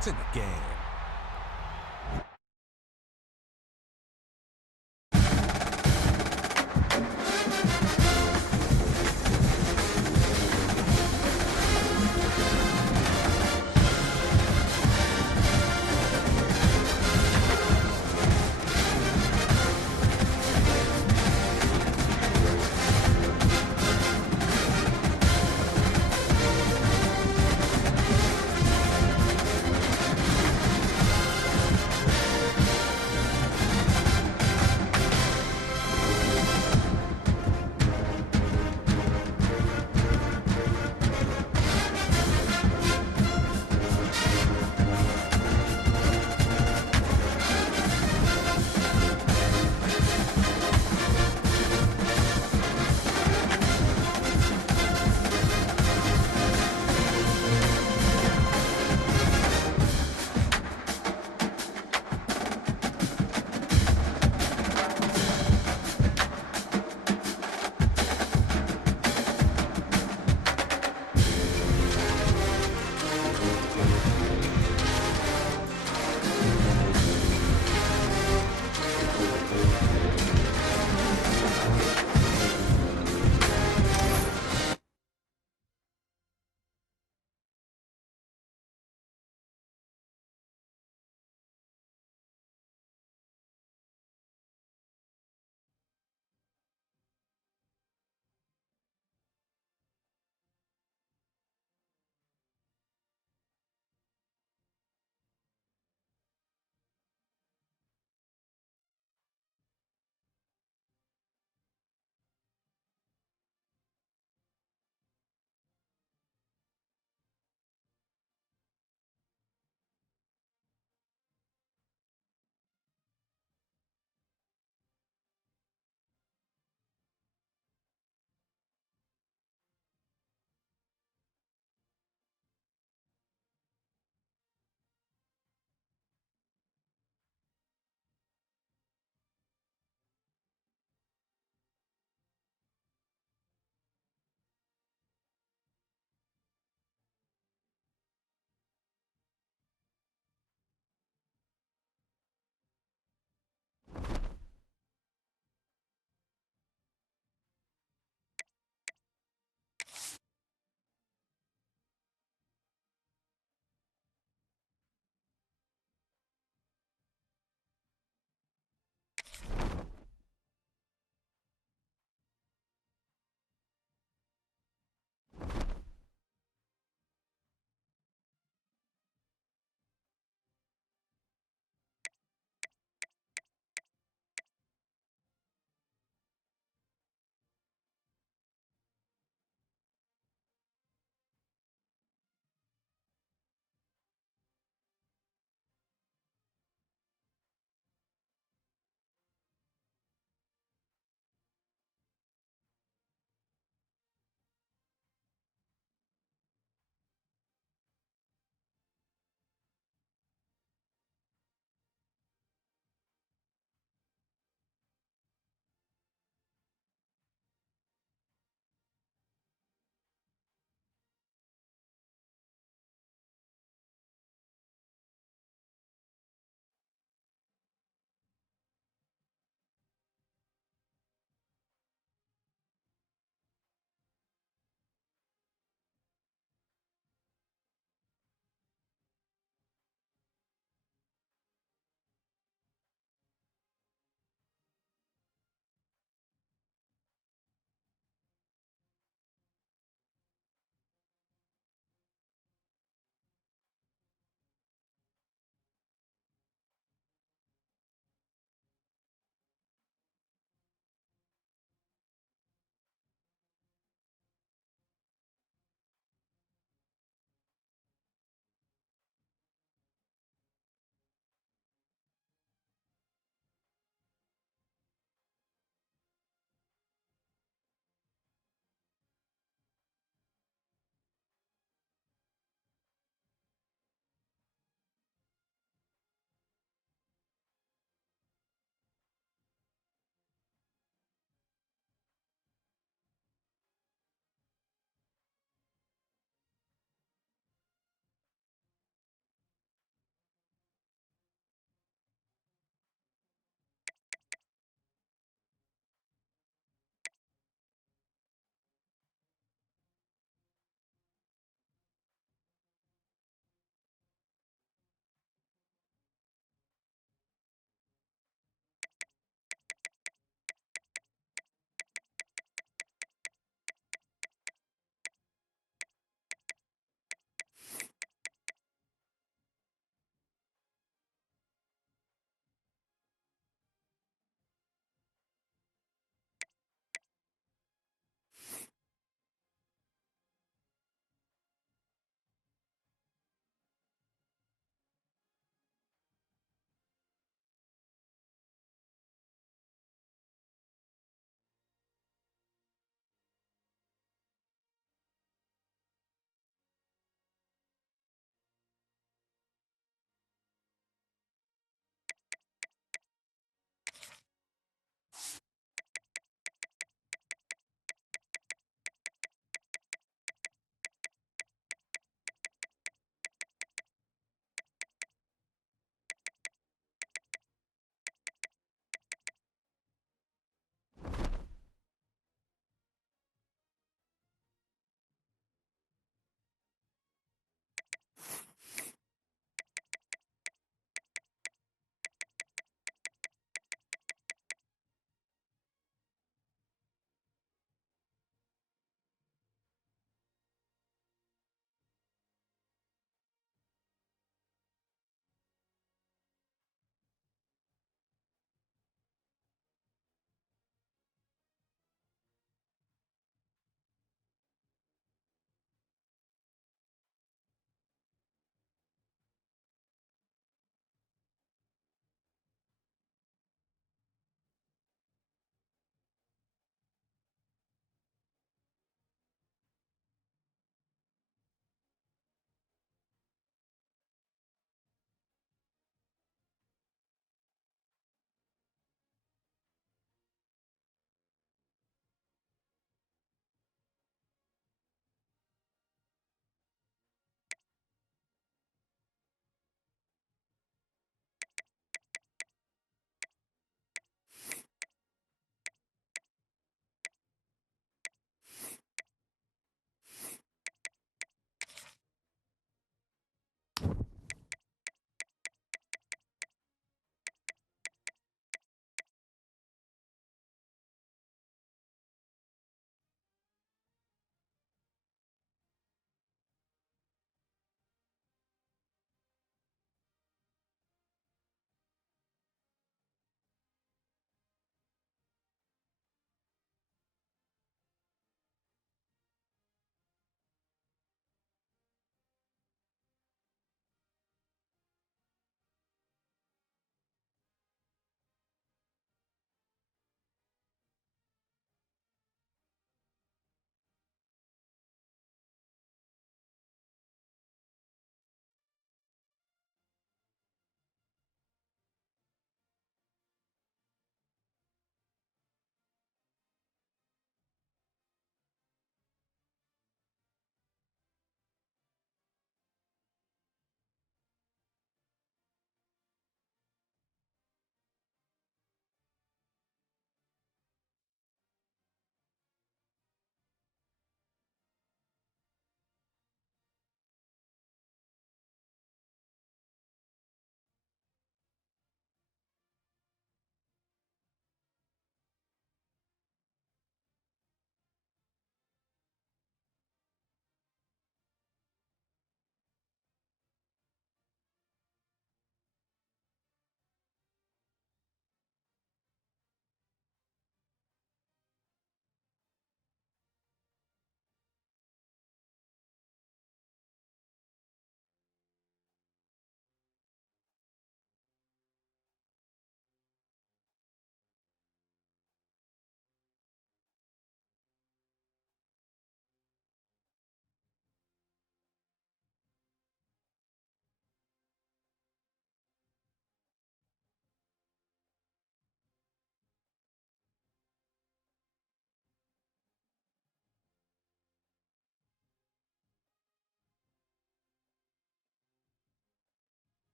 points in the game.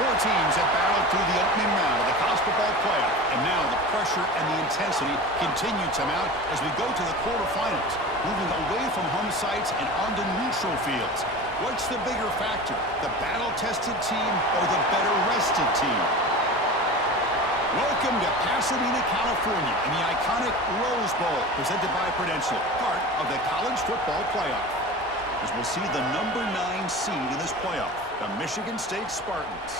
Four teams have battled through the opening round of the college football playoff, and now the pressure and the intensity continue to mount as we go to the quarterfinals, moving away from home sites and onto neutral fields. What's the bigger factor, the battle-tested team or the better-rested team? Welcome to Pasadena, California, in the iconic Rose Bowl, presented by Prudential, part of the college football playoff. As we'll see the number 9 seed in this playoff, the Michigan State Spartans,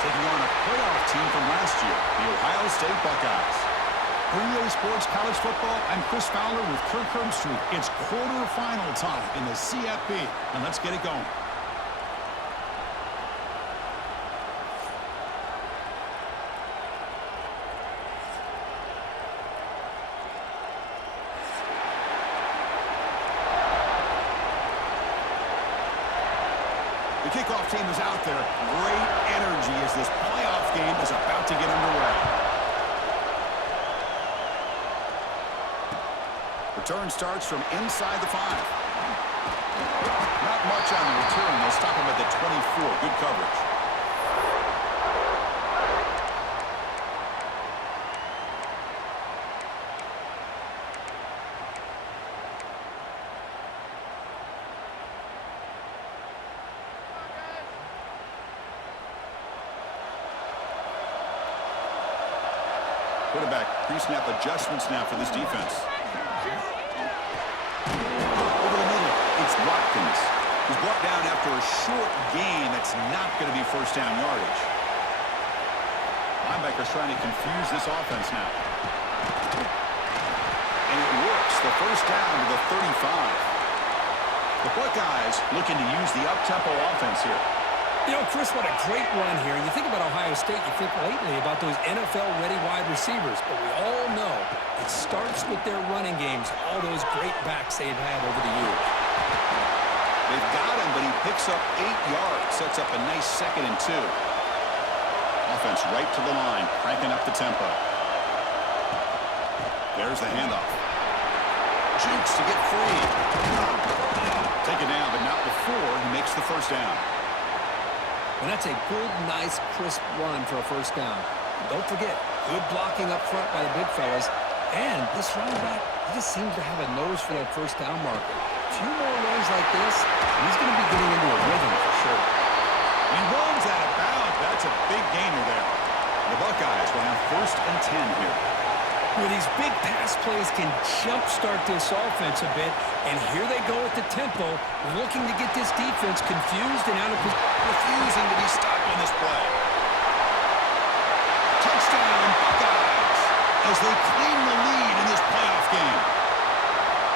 taking on a playoff team from last year, the Ohio State Buckeyes. For EA Sports College Football, I'm Chris Fowler with Kirk Herbstreit. It's quarterfinal time in the CFP, and let's get it going. The kickoff team is out there. Great energy as this playoff game is about to get underway. Return starts from inside the 5. Not much on the return. They'll stop him at the 24. Good coverage. Quarterback pre-snap adjustments now for this defense. Over the middle, it's Watkins. He's brought down after a short gain that's not going to be first down yardage. Linebacker's trying to confuse this offense now. And it works. The first down to the 35. The Buckeyes looking to use the up-tempo offense here. You know, Chris, what a great run here. You think about Ohio State, you think lately about those NFL-ready wide receivers. But we all know it starts with their running games, all those great backs they've had over the years. They've got him, but he picks up 8 yards, sets up a nice 2nd and 2. Offense right to the line, cranking up the tempo. There's the handoff. Jukes to get free. Taken down, but not before he makes the first down. And that's a good, nice, crisp run for a first down. Don't forget, good blocking up front by the big fellas. And this running back, he just seems to have a nose for that first down marker. A few more runs like this, and he's going to be getting into a rhythm for sure. He runs out of bounds. That's a big gainer there. The Buckeyes will have 1st and 10 here. Well, these big pass plays can jumpstart this offense a bit, and here they go at the tempo, looking to get this defense confused and out of position. Refusing to be stopped on this play. Touchdown, Buckeyes, as they claim the lead in this playoff game.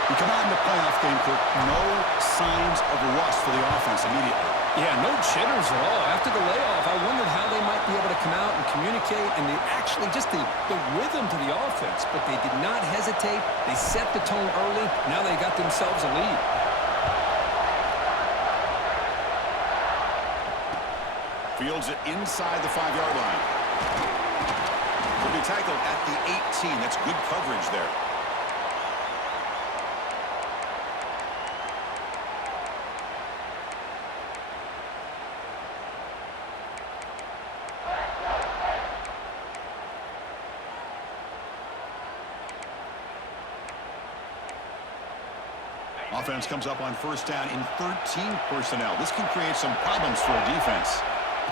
We come out in the playoff game, Kirk, no signs of rust for the offense immediately. Yeah, no jitters at all. After the layoff, I wondered how they might be able to come out and communicate, and actually just the rhythm to the offense. But they did not hesitate. They set the tone early. Now they got themselves a lead. Fields it inside the 5-yard line. Will be tackled at the 18. That's good coverage there. Offense comes up on first down in 13 personnel. This can create some problems for a defense.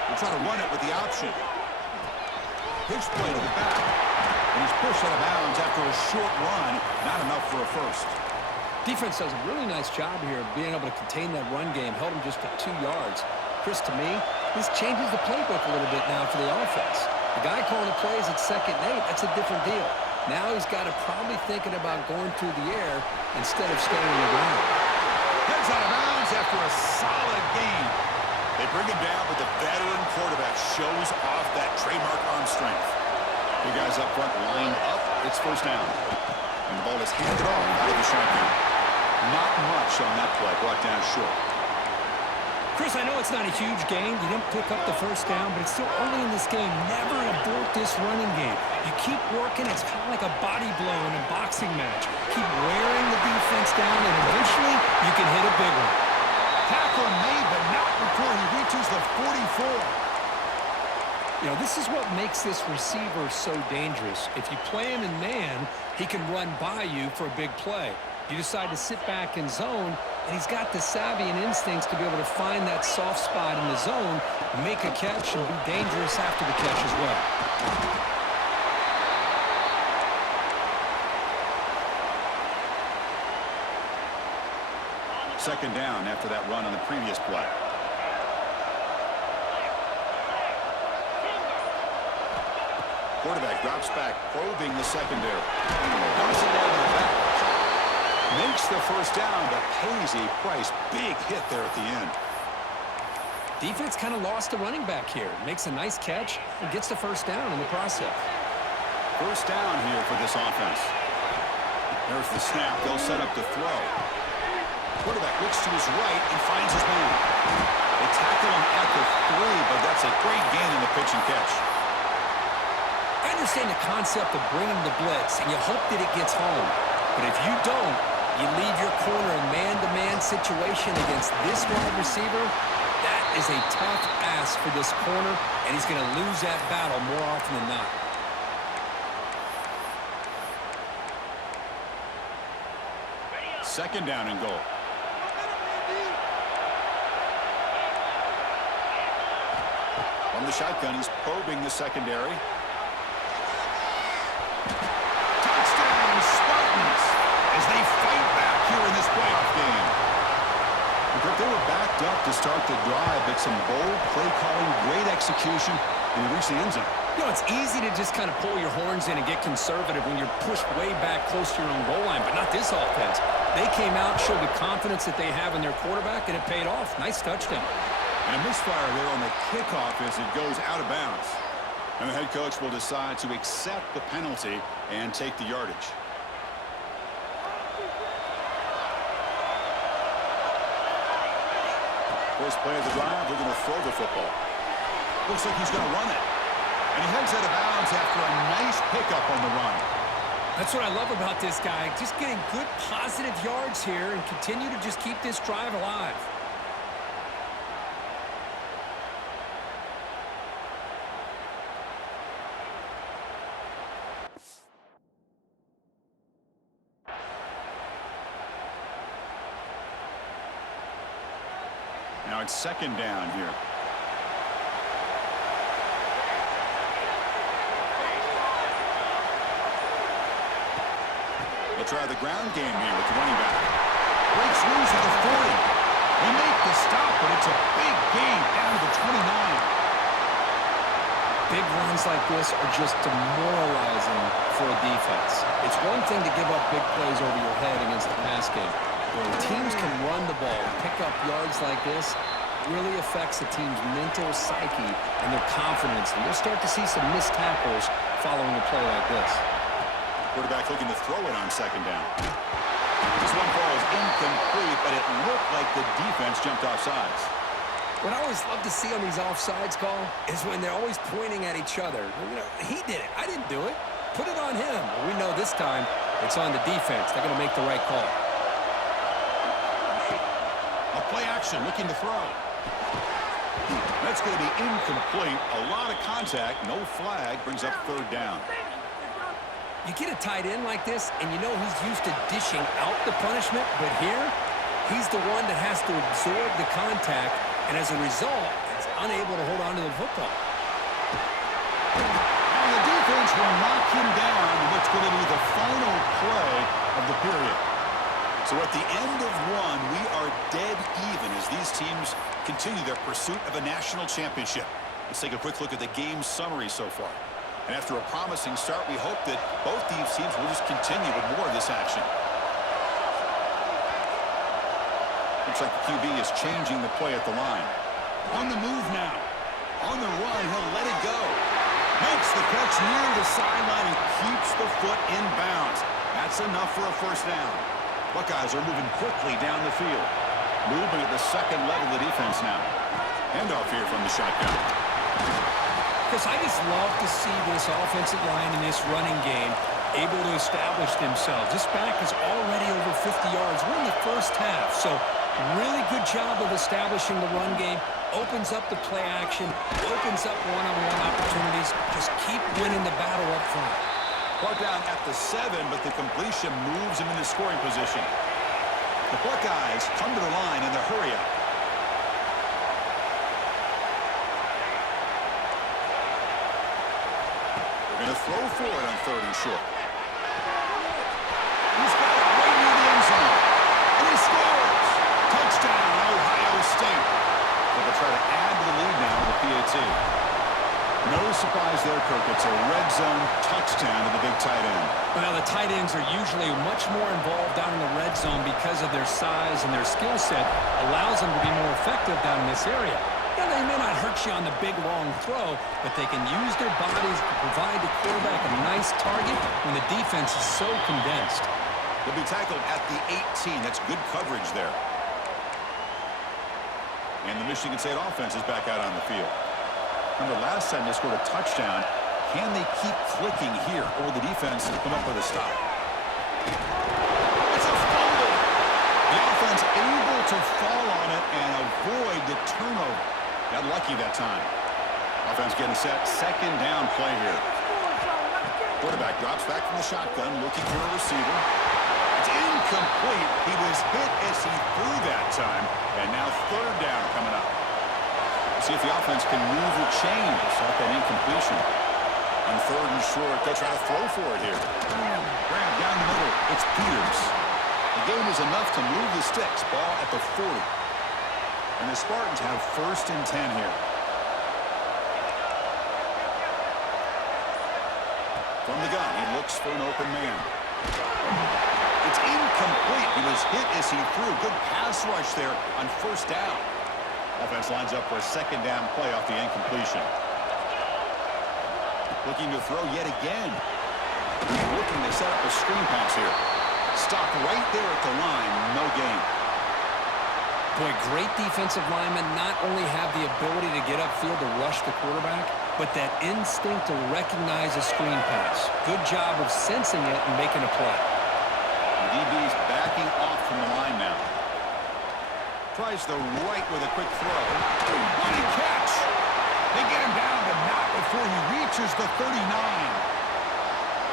We'll try to run it with the option. Pitch play to the back. And he's pushed out of bounds after a short run. Not enough for a first. Defense does a really nice job here of being able to contain that run game. Held him just to 2 yards. Chris, to me, this changes the playbook a little bit now for the offense. The guy calling the plays at 2nd and 8, that's a different deal. Now he's got to probably thinking about going through the air instead of staying on the ground. Heads out of bounds after a solid gain. They bring him down, but the veteran quarterback shows off that trademark arm strength. The guys up front line up. It's first down. And the ball is handed off out of the shotgun. Not much on that play. Brought down short. Chris, I know it's not a huge gain. You didn't pick up the first down, but it's still early in this game. Never abort this running game. You keep working. It's kind of like a body blow in a boxing match. Keep wearing the defense down, and eventually you can hit a big one. Tackle made, but not before he reaches the 44. This is what makes this receiver so dangerous. If you play him in man, he can run by you for a big play. You decide to sit back in zone, and he's got the savvy and instincts to be able to find that soft spot in the zone, make a catch, and be dangerous after the catch as well. Second down after that run on the previous play. Quarterback drops back, probing the secondary. Dumps it down to the back. Makes the first down, but pays a price. Big hit there at the end. Defense kind of lost the running back here. Makes a nice catch and gets the first down in the process. First down here for this offense. There's the snap. They'll set up to throw. Quarterback looks to his right and finds his man. They tackle him at the 3, but that's a great gain in the pitch and catch. I understand the concept of bringing the blitz, and you hope that it gets home. But if you don't, you leave your corner in man-to-man situation against this wide receiver. That is a tough ask for this corner, and he's going to lose that battle more often than not. Second down and goal. From the shotgun, he's probing the secondary. Touchdown, Spartans, as they fight back here in this playoff game. Because they were backed up to start the drive, but some bold play calling, great execution, and they reached the end zone. You know, it's easy to just kind of pull your horns in and get conservative when you're pushed way back close to your own goal line, but not this offense. They came out, showed the confidence that they have in their quarterback, and it paid off. Nice touchdown. And a misfire there on the kickoff as it goes out of bounds. And the head coach will decide to accept the penalty and take the yardage. First play of the drive, they're going to throw the football. Looks like he's going to run it. And he heads out of bounds after a nice pickup on the run. That's what I love about this guy. Just getting good positive yards here and continue to just keep this drive alive. Now it's second down here. They'll try the ground game here with the running back. Breaks loose at the 40. They make the stop, but it's a big gain down to the 29. Big runs like this are just demoralizing for a defense. It's one thing to give up big plays over your head against the pass game. When teams can run the ball and pick up yards like this, it really affects the team's mental psyche and their confidence. And you'll start to see some missed tackles following a play like this. Quarterback looking to throw it on second down. This one ball is incomplete, but it looked like the defense jumped off sides. What I always love to see on these offsides call is when they're always pointing at each other. You know, he did it. I didn't do it. Put it on him. Well, we know this time it's on the defense. They're going to make the right call. A play action looking to throw. That's going to be incomplete. A lot of contact. No flag. Brings up third down. You get a tight end like this, and you know he's used to dishing out the punishment, but here, he's the one that has to absorb the contact, and as a result, is unable to hold on to the football. And the defense will knock him down in what's going to be the final play of the period. So at the end of one, we are dead even as these teams continue their pursuit of a national championship. Let's take a quick look at the game summary so far. And after a promising start, we hope that both these teams will just continue with more of this action. Looks like the QB is changing the play at the line. On the move now. On the run, he'll let it go. Makes the catch near the sideline and keeps the foot in bounds. That's enough for a first down. Buckeyes are moving quickly down the field. Moving at the second level of the defense now. Handoff here from the shotgun. Because I just love to see this offensive line in this running game able to establish themselves. This back is already over 50 yards. We're in the first half, so really good job of establishing the run game. Opens up the play action, opens up one-on-one opportunities. Just keep winning the battle up front. Brought down at the 7, but the completion moves him into scoring position. The Buckeyes come to the line in the hurry up. They're going to throw for it on 3rd and short. He's got it right near the end zone. And he scores! Touchdown, Ohio State. They'll try to add to the lead now with the PAT. No surprise there, Kirk. It's a red zone touchdown to the big tight end. Well, the tight ends are usually much more involved down in the red zone because of their size and their skill set. Allows them to be more effective down in this area. Yeah, they may not hurt you on the big, long throw, but they can use their bodies to provide the quarterback a nice target when the defense is so condensed. They'll be tackled at the 18. That's good coverage there. And the Michigan State offense is back out on the field. Remember, last time they scored a touchdown. Can they keep clicking here, or the defense will come up with a stop? It's a fumble. The offense able to fall on it and avoid the turnover. Got lucky that time. Offense getting set. 2nd down play here. Quarterback drops back from the shotgun, looking for a receiver. It's incomplete. He was hit as he threw that time. And now 3rd down coming up. See if the offense can move or change off that incompletion. On 3rd and short, they'll try to throw for it here. Grab down the middle. It's Peters. The game is enough to move the sticks. Ball at the 40. And the Spartans have 1st and 10 here. From the gun, he looks for an open man. It's incomplete. He was hit as he threw. Good pass rush there on 1st down. Offense lines up for a 2nd down play off the incompletion. Looking to throw yet again. Looking to set up a screen pass here. Stopped right there at the line. No gain. Boy, great defensive linemen not only have the ability to get upfield to rush the quarterback, but that instinct to recognize a screen pass. Good job of sensing it and making a play. The DB's backing off from the line now. Tries the right with a quick throw. Money catch! They get him down, but not before he reaches the 39.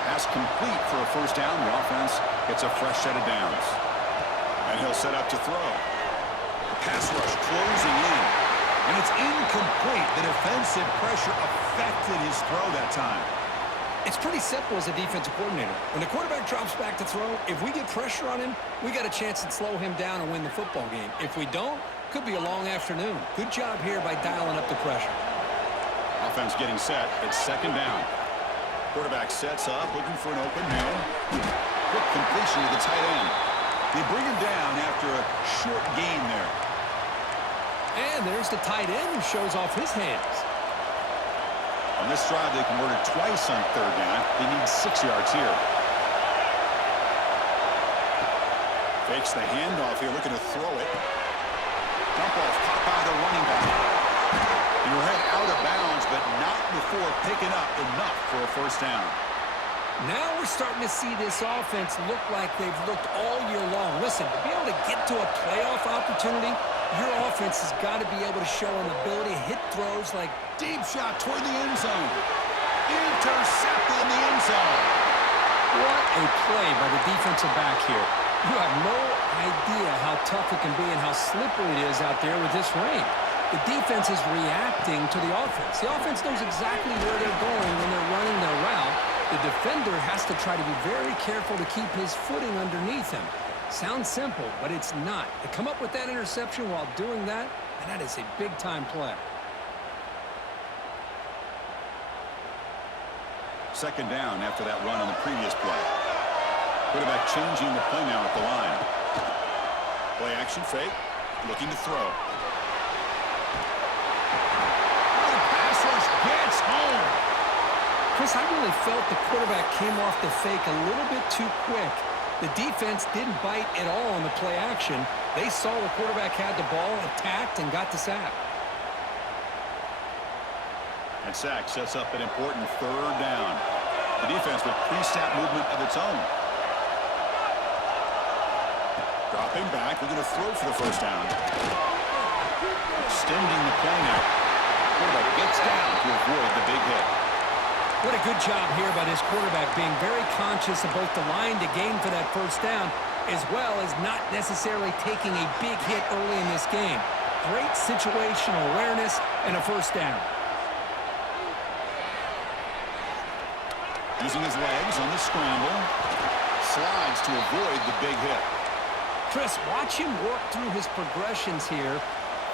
Pass complete for a 1st down. The offense gets a fresh set of downs. And he'll set up to throw. Pass rush closing in. And it's incomplete. The defensive pressure affected his throw that time. It's pretty simple as a defensive coordinator. When the quarterback drops back to throw, if we get pressure on him, we got a chance to slow him down and win the football game. If we don't, could be a long afternoon. Good job here by dialing up the pressure. Offense getting set. It's 2nd down. Quarterback sets up, looking for an open man. Quick completion to the tight end. They bring him down after a short gain there. And there's the tight end who shows off his hands. On this drive, they converted twice on 3rd down. They need 6 yards here. Fakes the handoff here, looking to throw it. Dump off, caught by the running back. And your head out of bounds, but not before picking up enough for a 1st down. Now we're starting to see this offense look like they've looked all year long. Listen, to be able to get to a playoff opportunity, your offense has got to be able to show an ability to hit throws like deep shot toward the end zone. Intercepted in the end zone. What a play by the defensive back here. You have no idea how tough it can be and how slippery it is out there with this rain. The defense is reacting to the offense. The offense knows exactly where they're going when they're running their route. The defender has to try to be very careful to keep his footing underneath him. Sounds simple, but it's not. To come up with that interception while doing that, and that is a big-time play. 2nd down after that run on the previous play. Quarterback changing the play now at the line. Play action fake, looking to throw. The pass rush gets home. Chris, I really felt the quarterback came off the fake a little bit too quick. The defense didn't bite at all on the play action. They saw the quarterback had the ball, attacked, and got the sack. And sack sets up an important 3rd down. The defense with pre-snap movement of its own. Dropping back, we're going to throw for the 1st down. Extending the play now. Quarterback gets down to avoid the big hit. What a good job here by this quarterback, being very conscious of both the line to gain for that first down, as well as not necessarily taking a big hit early in this game. Great situational awareness and a first down. Using his legs on the scramble. Slides to avoid the big hit. Chris, watch him work through his progressions here.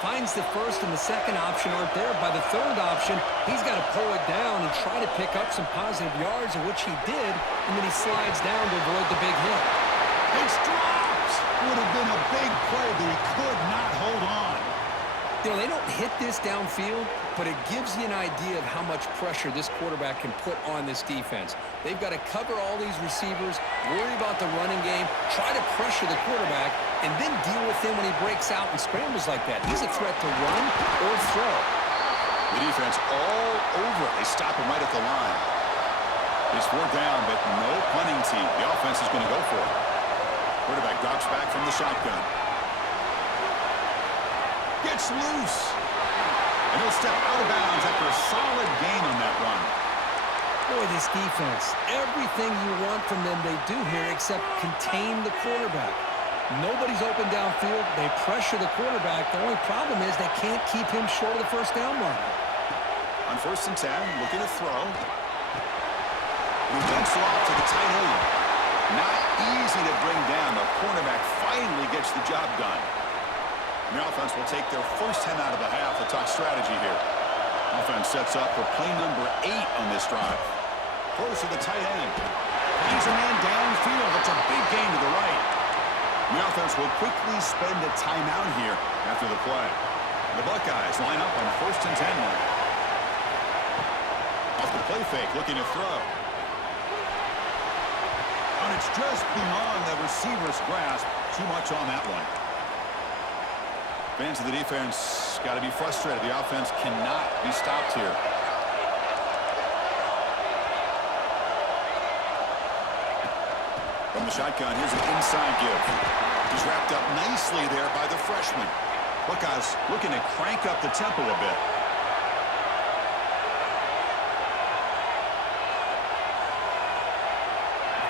Finds the first and the second option aren't there. By the third option, he's got to pull it down and try to pick up some positive yards, of which he did, and then he slides down to avoid the big hit. It's dropped! Would have been a big play, but he could not hold on. You know, they don't hit this downfield, but it gives you an idea of how much pressure this quarterback can put on this defense. They've got to cover all these receivers, worry about the running game, try to pressure the quarterback, and then deal with him when he breaks out and scrambles like that. He's a threat to run or throw. The defense all over. They stop him right at the line. He's 4th down, but no punting team. The offense is going to go for it. Quarterback drops back from the shotgun. Gets loose. And he'll step out of bounds after a solid gain on that run. Boy, this defense, everything you want from them they do here except contain the quarterback. Nobody's open downfield. They pressure the quarterback. The only problem is they can't keep him short of the first down marker. On 1st and 10, looking to throw. He dumps it off to the tight end. Not easy to bring down. The cornerback finally gets the job done. The offense will take their first 10 out of the half to talk strategy here. Offense sets up for play number 8 on this drive. Close to the tight end. He's a man downfield. That's a big gain to the right. The offense will quickly spend a timeout here after the play. The Buckeyes line up on 1st and 10 now. Off the play fake, looking to throw. And it's just beyond the receiver's grasp. Too much on that one. Fans of the defense got to be frustrated. The offense cannot be stopped here. From the shotgun, here's an inside give. He's wrapped up nicely there by the freshman. Buckeyes looking to crank up the tempo a bit.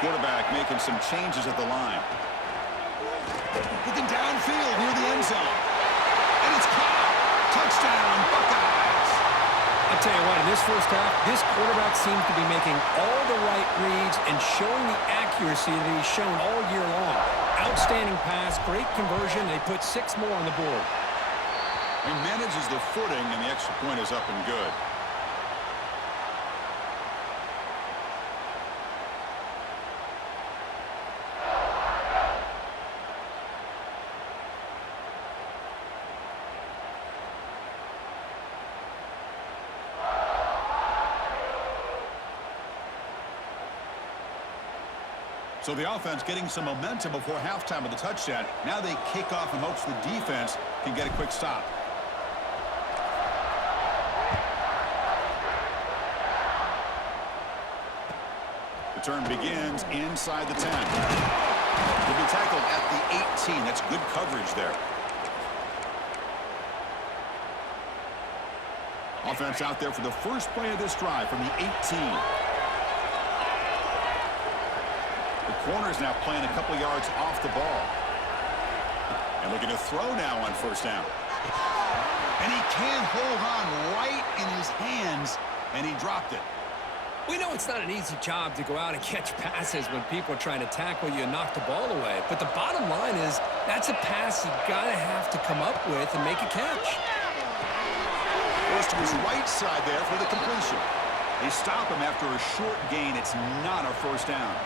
Quarterback making some changes at the line. Looking downfield near the end zone. And it's caught. Touchdown, Buckeyes. I'll tell you what, in this first half, this quarterback seems to be making all the right reads and showing the accuracy that he's shown all year long. Outstanding pass, great conversion. They put 6 more on the board. He manages the footing, and the extra point is up and good. So the offense getting some momentum before halftime of the touchdown. Now they kick off in hopes the defense can get a quick stop. The turn begins inside the 10. He'll be tackled at the 18. That's good coverage there. Offense out there for the first play of this drive from the 18. Corner's now playing a couple yards off the ball. And looking to throw now on 1st down. And he can't hold on right in his hands, and he dropped it. We know it's not an easy job to go out and catch passes when people are trying to tackle you and knock the ball away. But the bottom line is that's a pass you got to have to come up with and make a catch. Goes to his right side there for the completion. They stop him after a short gain. It's not a first down.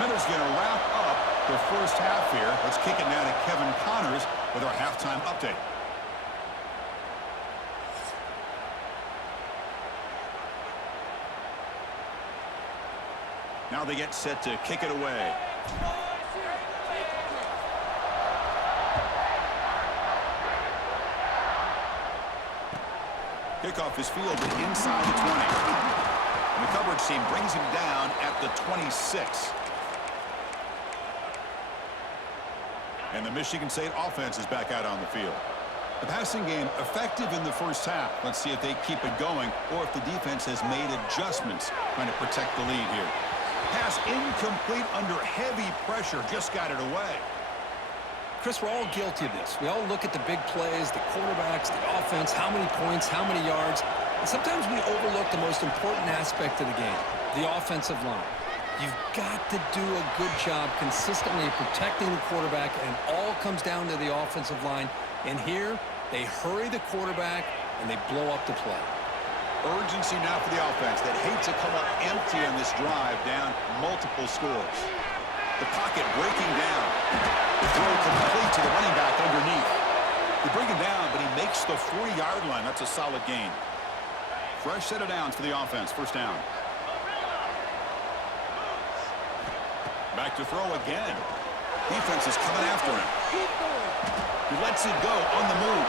Miller's going to wrap up the first half here. Let's kick it now to Kevin Connors with our halftime update. Now they get set to kick it away. Kickoff is fielded inside the 20. And the coverage team brings him down at the 26. And the Michigan State offense is back out on the field. The passing game effective in the first half. Let's see if they keep it going or if the defense has made adjustments trying to protect the lead here. Pass incomplete under heavy pressure. Just got it away. Chris, we're all guilty of this. We all look at the big plays, the quarterbacks, the offense, how many points, how many yards. And sometimes we overlook the most important aspect of the game, the offensive line. You've got to do a good job consistently protecting the quarterback, and it all comes down to the offensive line. And here, they hurry the quarterback, and they blow up the play. Urgency now for the offense that hates to come up empty on this drive, down multiple scores. The pocket breaking down. The throw complete to the running back underneath. They bring him down, but he makes the 40-yard line. That's a solid gain. Fresh set of downs for the offense. First down. Back to throw again. Defense is coming after him. He lets it go on the move.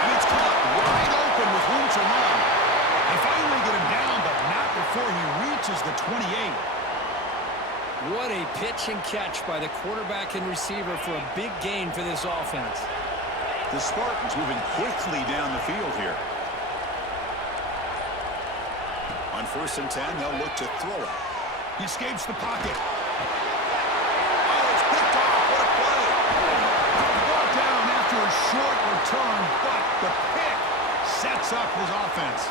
And it's caught wide open with room to run. They finally get him down, but not before he reaches the 28. What a pitch and catch by the quarterback and receiver for a big gain for this offense. The Spartans moving quickly down the field here. On 1st and 10, they'll look to throw it. He escapes the pocket. Oh, it's picked off. What a play. Brought down after a short return, but the pick sets up his offense.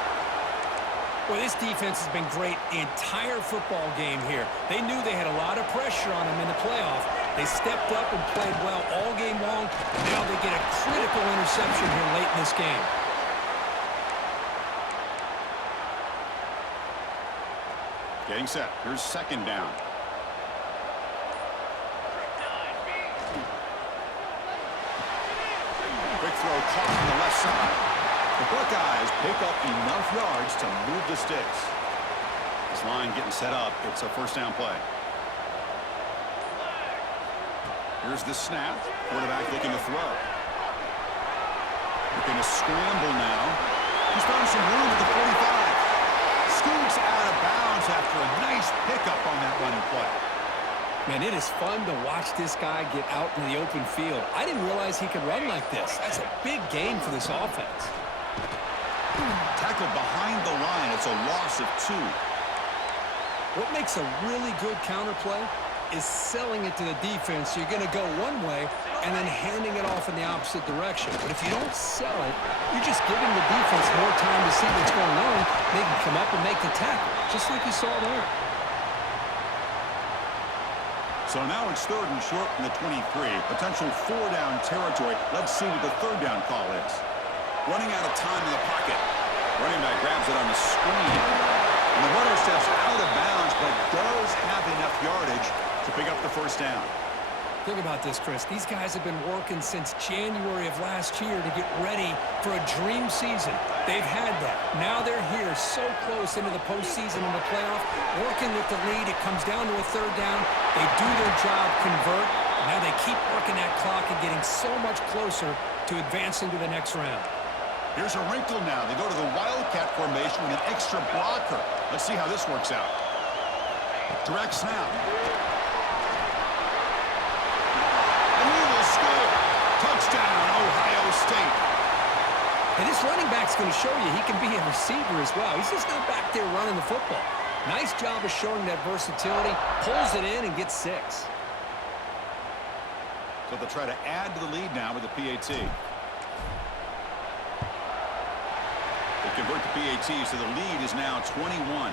Well, this defense has been great the entire football game here. They knew they had a lot of pressure on them in the playoff. They stepped up and played well all game long. Now they get a critical interception here late in this game. Getting set. Here's 2nd down. Quick throw caught on the left side. The Buckeyes pick up enough yards to move the sticks. This line getting set up. It's a 1st down play. Here's the snap. Quarterback looking to throw. Looking to scramble now. He's found some room at the 45. Scoots out of bounds after a nice pickup on that running play. Man, it is fun to watch this guy get out in the open field. I didn't realize he could run like this. That's a big gain for this offense. Tackled behind the line. It's a loss of 2. What makes a really good counterplay is selling it to the defense. So you're going to go one way and then handing it off in the opposite direction. But if you don't sell it, you're just giving the defense more time to see what's going on. They can come up and make the tackle, just like you saw there. So now it's 3rd and short from the 23. Potential 4-down territory. Let's see what the 3rd down call is. Running out of time in the pocket. Running back grabs it on the screen. And the runner steps out of bounds, but does have enough yardage to pick up the 1st down. Think about this, Chris. These guys have been working since January of last year to get ready for a dream season. They've had that. Now they're here so close into the postseason and the playoff, working with the lead. It comes down to a 3rd down. They do their job, convert. Now they keep working that clock and getting so much closer to advancing to the next round. Here's a wrinkle now. They go to the Wildcat formation with an extra blocker. Let's see how this works out. Direct snap. And he will score. Touchdown, Ohio State. And this running back's going to show you he can be a receiver as well. He's just not back there running the football. Nice job of showing that versatility. Pulls it in and gets 6. So they'll try to add to the lead now with the PAT. They convert the PAT, so the lead is now 21.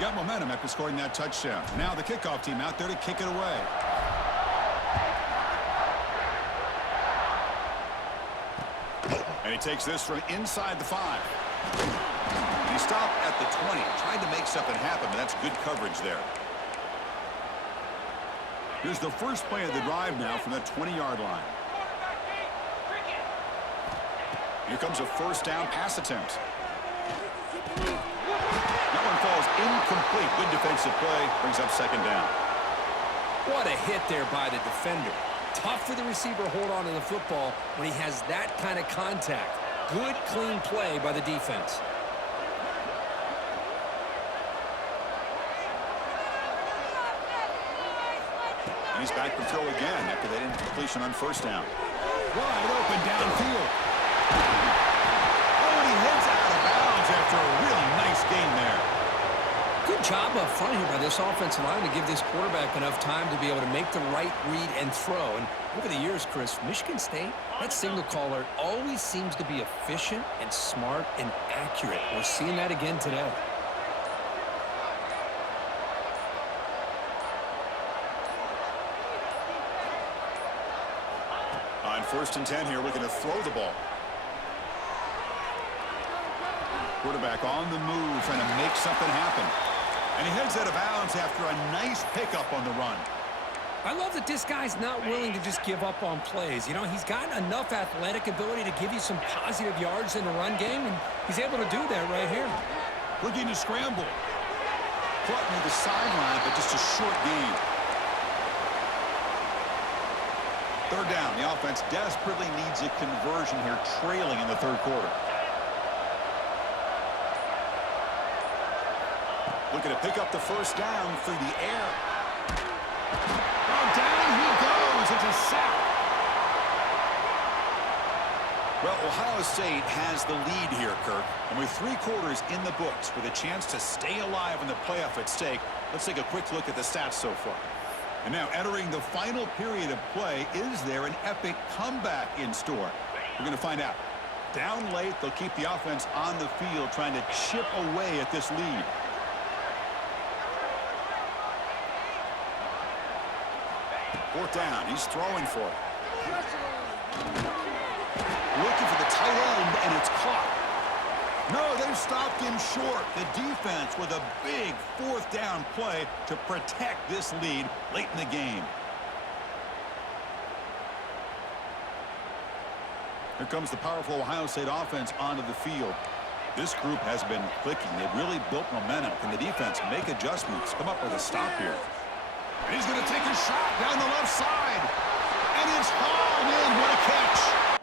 Got momentum after scoring that touchdown. Now the kickoff team out there to kick it away. And he takes this from inside the 5. He stopped at the 20, tried to make something happen, but that's good coverage there. Here's the first play of the drive now from that 20-yard line. Here comes a 1st down pass attempt. That one falls incomplete. Good defensive play. Brings up 2nd down. What a hit there by the defender. Tough for the receiver to hold on to the football when he has that kind of contact. Good, clean play by the defense. And he's back to throw again after that incompletion on first down. Wide open downfield. Oh, and he heads out of bounds after a really nice gain there. Good job up front here by this offensive line to give this quarterback enough time to be able to make the right read and throw. And over the years, Chris, Michigan State, that signal caller always seems to be efficient and smart and accurate. We're seeing that again today. On 1st and 10 here, looking to throw the ball. Quarterback on the move, trying to make something happen. And he heads out of bounds after a nice pickup on the run. I love that this guy's not willing to just give up on plays. You know, he's got enough athletic ability to give you some positive yards in the run game, and he's able to do that right here. Looking to scramble. Caught near the sideline, but just a short gain. 3rd down. The offense desperately needs a conversion here, trailing in the 3rd quarter. Looking to pick up the 1st down through the air. Oh, down he goes. It's a sack. Well, Ohio State has the lead here, Kirk. And with 3 quarters in the books with a chance to stay alive in the playoff at stake, let's take a quick look at the stats so far. And now entering the final period of play, is there an epic comeback in store? We're going to find out. Down late, they'll keep the offense on the field trying to chip away at this lead. Fourth down, he's throwing for it. Looking for the tight end, and it's caught. No, they've stopped him short. The defense with a big 4th down play to protect this lead late in the game. Here comes the powerful Ohio State offense onto the field. This group has been clicking. They've really built momentum. Can the defense make adjustments? Come up with a stop here. And he's going to take a shot down the left side. And it's hauled in. What a catch.